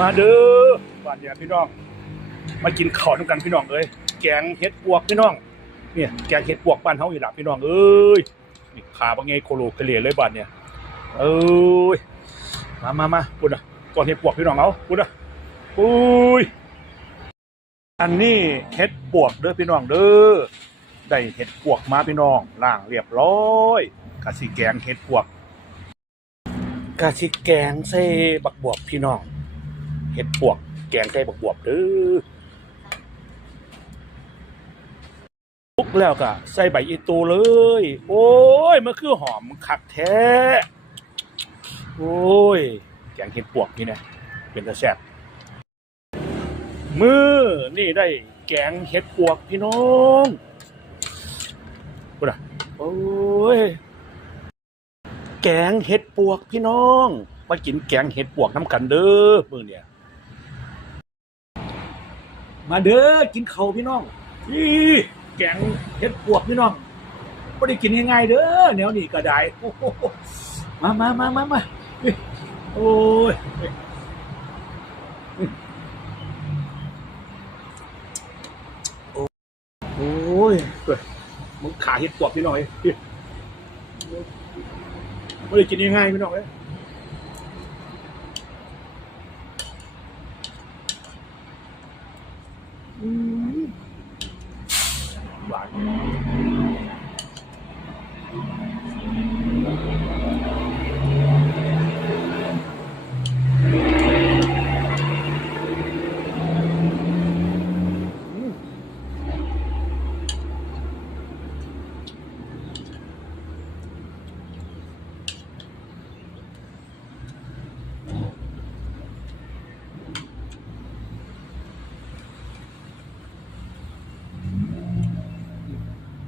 มาเด้อบ้านเนี่ยพี่น้อง มากินข้าวน้ำกันพี่น้องเอ้ยแกงเห็ดปวกพี่น้อง เนี่ยแกงเห็ดปวกบ้านเฮาอีหล่ะพี่น้องเอ้ยนี่ขาบางไงโคโลเคเลียเลยบ้านเนี่ยเอ้ยมามามาปุ่นอะก่อนเห็ดปวกพี่น้องเอาปุ่นอะอุ้ยอันนี้เห็ดปวกเด้อพี่น้องเด้อได้เห็ดปวกมาพี่น้องล่างเรียบร้อยกะสิแกงเห็ดปวกกะสิแกงใส่บักบวบพี่น้อง เห็ดปวก แกงใส่บักบวบเด้อลุกแล้วก็ใส่ใบอีตูเลย โอ้ยมันคือหอมคักแท้ โอ้ยแกงเห็ดปวกนี่นะเป็นตะแซ่บมือนี่ได้แกงเห็ดปวกพี่น้องกูนะโอ้ยแกงเห็ดปวกพี่น้อง มากินแกงเห็ดปวกน้ำกันเด้อมือเนี่ย มาเด้อกินเขาพี่น้องนี่แกงเห็ดปวกพี่น้องไม่ได้กินง่ายๆเด้อแนวนี้ก็ได้มามามามามาโอ้ยโอ้ยเฮ้ยมึงขาเห็ดปวกพี่น้องเอ้ยไม่ได้กินง่ายๆพี่น้องเอ้ย อืมหวานอืม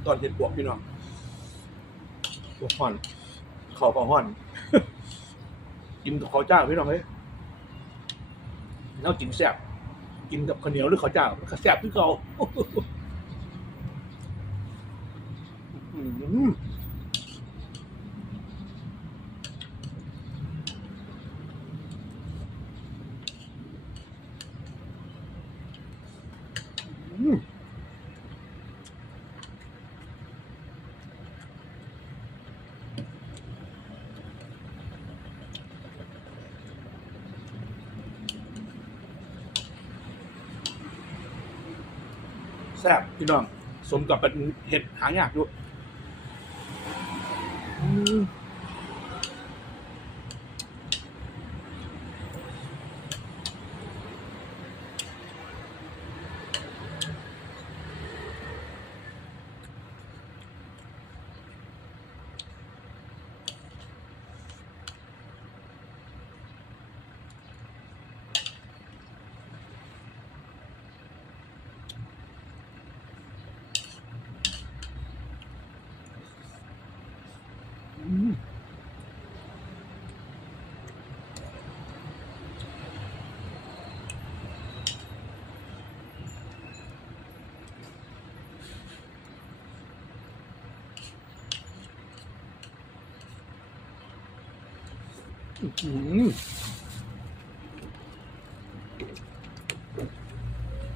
ต อนเห็ดปวกพี่น้องปวกห่อนเขาก็ห่อนกินกับข้าวเจ้าพี่น้องเฮ้ยแล้วกินแซ่บกินกับข้าวเหนียวหรือข้าวเจ้าแซ่บพี่เขาอืมอืม แซ่บพี่น้อง สมกับเป็นเห็ดหายากด้วย อืม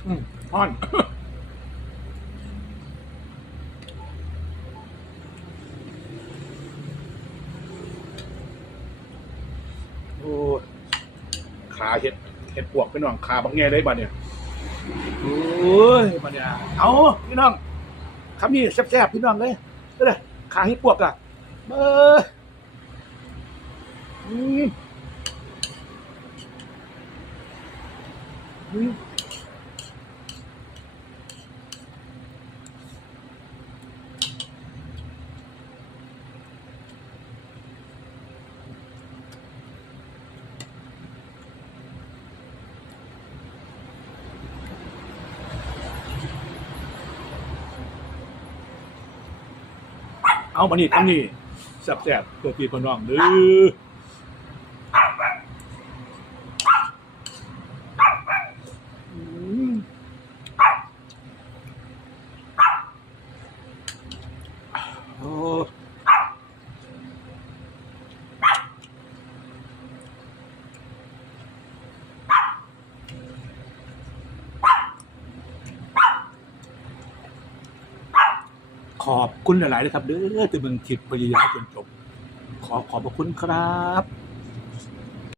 อืมอ่อนโอ้ขาเห็ดเห็ดปวกพี่น้องขาบางแง่ได้บ้านเนี่ยโอ้ยบ้านเนี่ยเอาพี่น้องคำนี้แซ่บๆพี่น้องเลยก็เลยขาเห็ดปวกอะเอออืมอืม เอามานี่คำนี้แซ่บๆตัวพี่พี่น้องเด้อมโอ้ ขอบคุณหลายๆนะครับเด้อที่เบิ่งคลิปพยายามจนจบ ขอขอบพระคุณครับ